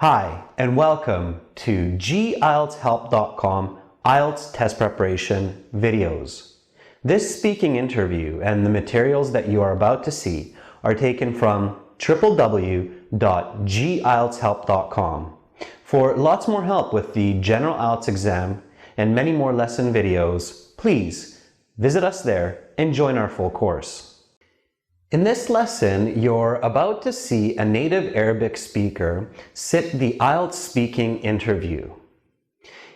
Hi, and welcome to gieltshelp.com IELTS test preparation videos. This speaking interview and the materials that you are about to see are taken from www.gieltshelp.com. For lots more help with the general IELTS exam and many more lesson videos, please visit us there and join our full course. In this lesson, you're about to see a native Arabic speaker sit the IELTS speaking interview.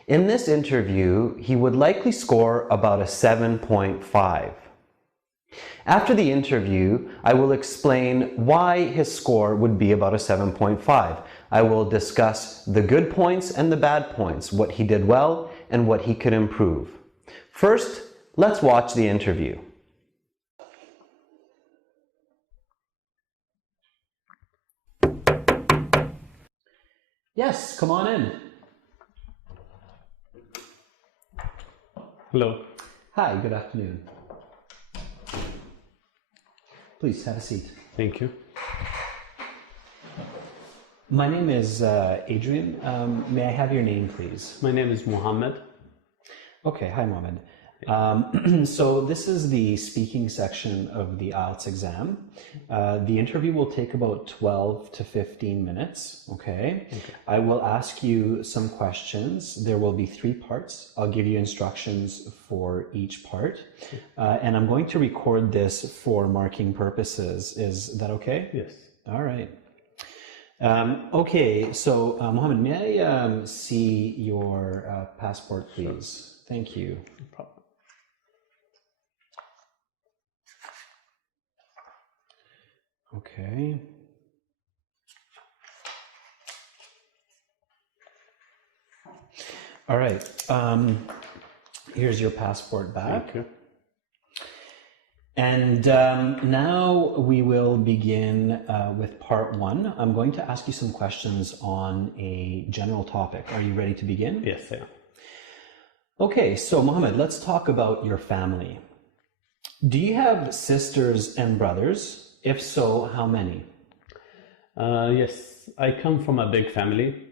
In this interview, he would likely score about a 7.5. After the interview, I will explain why his score would be about a 7.5. I will discuss the good points and the bad points, what he did well and what he could improve. First, let's watch the interview. Yes, come on in. Hello. Hi, good afternoon. Please have a seat. Thank you. My name is Adrian. May I have your name, please? My name is Mohammed. Okay, hi, Mohammed. So this is the speaking section of the IELTS exam. The interview will take about 12 to 15 minutes, okay? I will ask you some questions. There will be 3 parts. I'll give you instructions for each part. And I'm going to record this for marking purposes. Is that okay? Yes. All right. Okay, so Mohammed, may I see your passport, please? Sure. Thank you. No problem. Okay. All right. Here's your passport back. Thank you. And now we will begin with part 1. I'm going to ask you some questions on a general topic. Are you ready to begin? Yes, I am. Okay, so Mohammed, let's talk about your family. Do you have sisters and brothers? If so, how many? Yes, I come from a big family.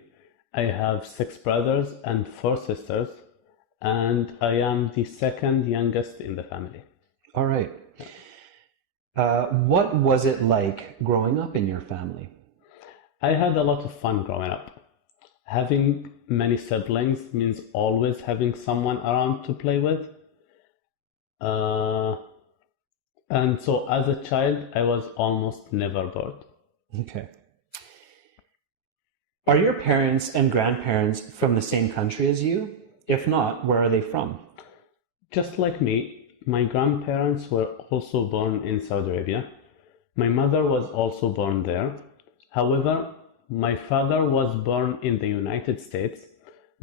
I have 6 brothers and 4 sisters, and I am the second youngest in the family. All right. What was it like growing up in your family? I had a lot of fun growing up. Having many siblings means always having someone around to play with. And so as a child, I was almost never bored. Okay. Are your parents and grandparents from the same country as you? If not, where are they from? Just like me, my grandparents were also born in Saudi Arabia. My mother was also born there. However, my father was born in the United States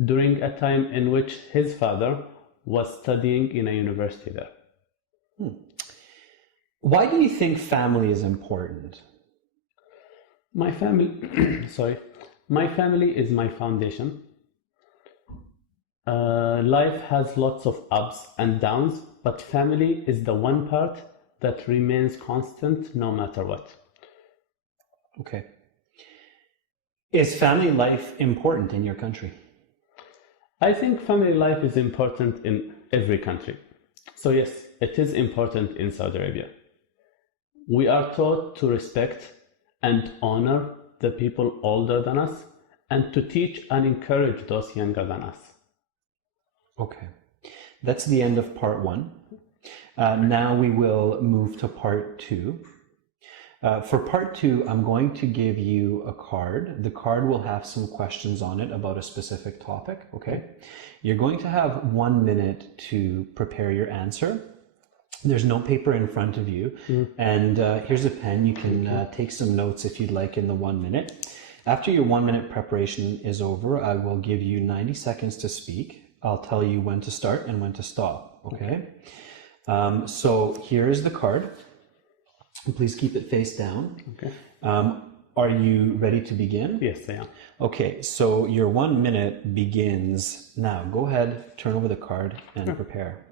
during a time in which his father was studying in a university there. Why do you think family is important? My family, my family is my foundation. Life has lots of ups and downs, but family is the one part that remains constant no matter what. Okay. Is family life important in your country? I think family life is important in every country. So yes, it is important in Saudi Arabia. We are taught to respect and honor the people older than us and to teach and encourage those younger than us. Okay. That's the end of part 1. Now we will move to part 2. For part 2, I'm going to give you a card. The card will have some questions on it about a specific topic, okay? You're going to have 1 minute to prepare your answer. There's no paper in front of you, and here's a pen. You can take some notes if you'd like in the 1 minute. After your 1 minute preparation is over, I will give you 90 seconds to speak. I'll tell you when to start and when to stop, okay? So here is the card. Please keep it face down. Okay. Are you ready to begin? Yes, I am. Okay, so your 1 minute begins now. Go ahead, turn over the card and prepare.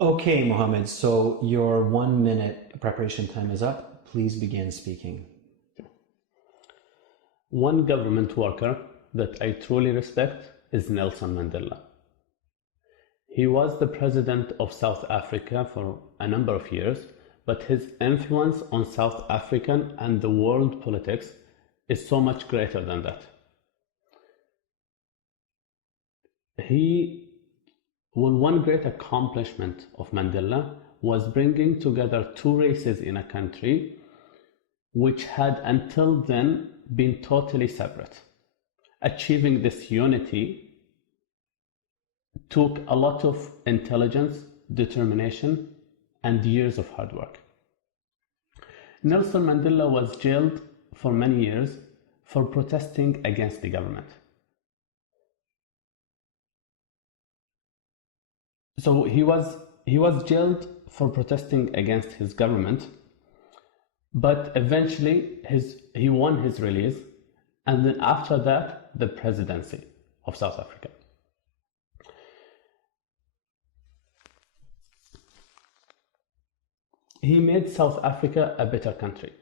Okay, Mohammed, so your 1 minute preparation time is up. Please begin speaking. One government worker that I truly respect is Nelson Mandela. He was the president of South Africa for a number of years, but his influence on South African and the world politics is so much greater than that. One great accomplishment of Mandela was bringing together two races in a country which had until then been totally separate. Achieving this unity took a lot of intelligence, determination, and years of hard work. Nelson Mandela was jailed for many years for protesting against the government. So he was jailed for protesting against his government, but eventually he won his release, and then after that the presidency of South Africa. He made South Africa a better country.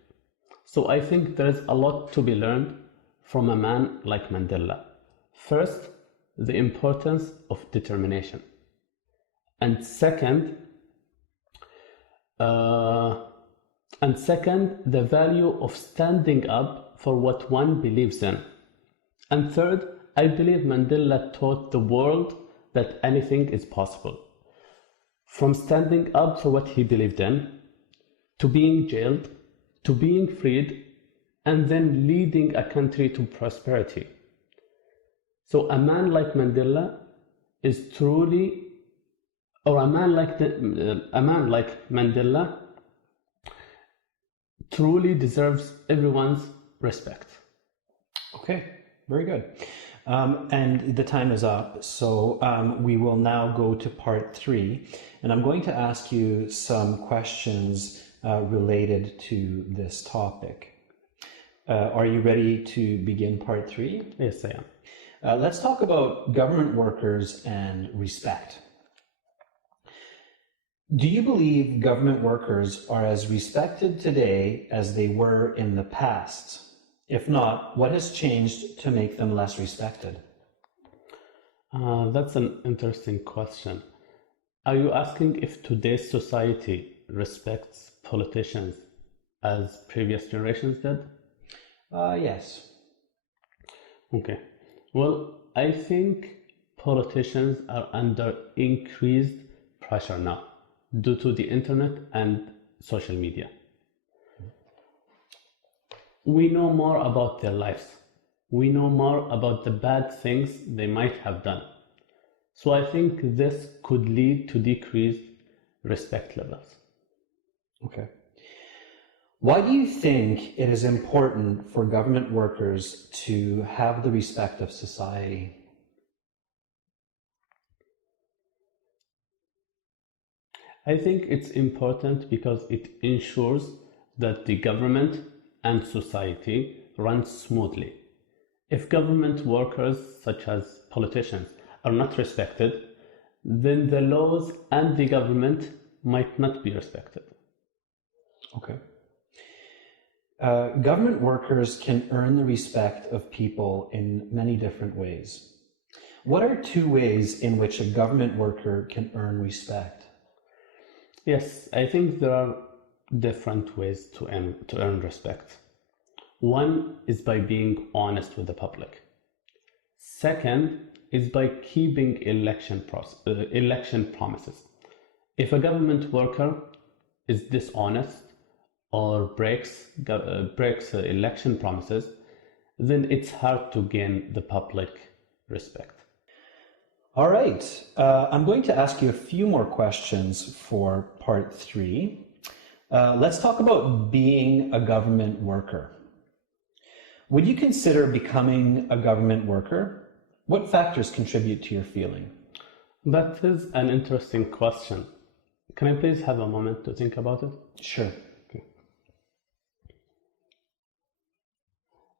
So I think there is a lot to be learned from a man like Mandela. First, the importance of determination. And second, the value of standing up for what one believes in. And third, I believe Mandela taught the world that anything is possible. From standing up for what he believed in, to being jailed, to being freed, and then leading a country to prosperity. So a man like Mandela is truly, or a man like Mandela truly deserves everyone's respect. Okay, very good. And the time is up, so we will now go to part 3, and I'm going to ask you some questions related to this topic. Are you ready to begin part 3? Yes, I am. Let's talk about government workers and respect. Do you believe government workers are as respected today as they were in the past? If not, what has changed to make them less respected? That's an interesting question. Are you asking if today's society respects politicians as previous generations did? Yes. Okay. Well, I think politicians are under increased pressure now due to the internet and social media. We know more about their lives. We know more about the bad things they might have done. So I think this could lead to decreased respect levels. Okay. Why do you think it is important for government workers to have the respect of society? I think it's important because it ensures that the government and society run smoothly. If government workers, such as politicians, are not respected, then the laws and the government might not be respected. Okay. Government workers can earn the respect of people in many different ways. What are 2 ways in which a government worker can earn respect? Yes, I think there are different ways to earn respect. One is by being honest with the public. Second is by keeping election promises. If a government worker is dishonest or breaks election promises, then it's hard to gain the public respect. All right. I'm going to ask you a few more questions for part 3. Let's talk about being a government worker. Would you consider becoming a government worker? What factors contribute to your feeling? That is an interesting question. Can I please have a moment to think about it? Sure. Okay.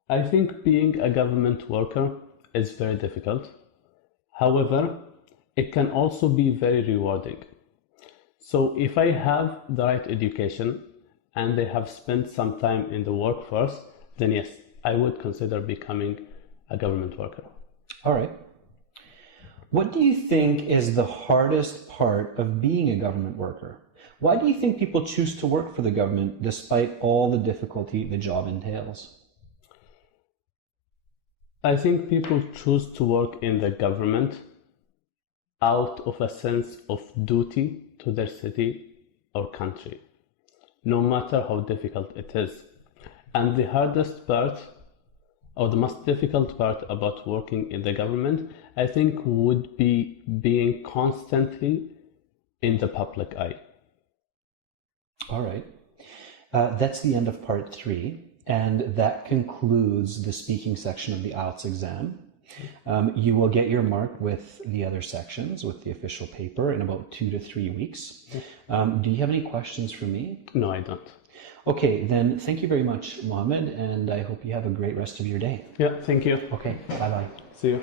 I think being a government worker is very difficult. However, it can also be very rewarding. So if I have the right education and I have spent some time in the workforce, then yes, I would consider becoming a government worker. All right. What do you think is the hardest part of being a government worker? Why do you think people choose to work for the government despite all the difficulty the job entails? I think people choose to work in the government out of a sense of duty to their city or country, no matter how difficult it is. And the hardest part, or the most difficult part about working in the government, I think would be being constantly in the public eye. All right. That's the end of part 3, and that concludes the speaking section of the Ielts exam. You will get your mark with the other sections, with the official paper, in about 2 to 3 weeks. Do you have any questions for me? No, I don't. Okay, then thank you very much, Mohammed, and I hope you have a great rest of your day. Yeah, thank you. Okay, bye-bye. See you.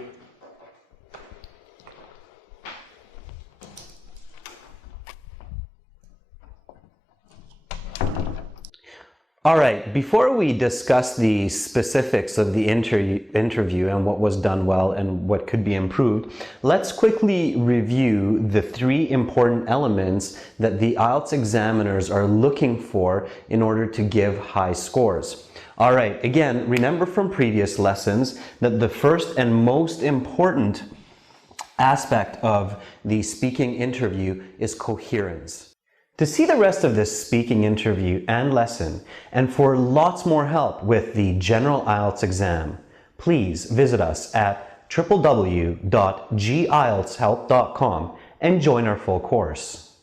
All right, before we discuss the specifics of the interview and what was done well and what could be improved, let's quickly review the 3 important elements that the Ielts examiners are looking for in order to give high scores. All right, again, remember from previous lessons that the first and most important aspect of the speaking interview is coherence. To see the rest of this speaking interview and lesson, and for lots more help with the General Ielts exam, please visit us at www.gieltshelp.com and join our full course.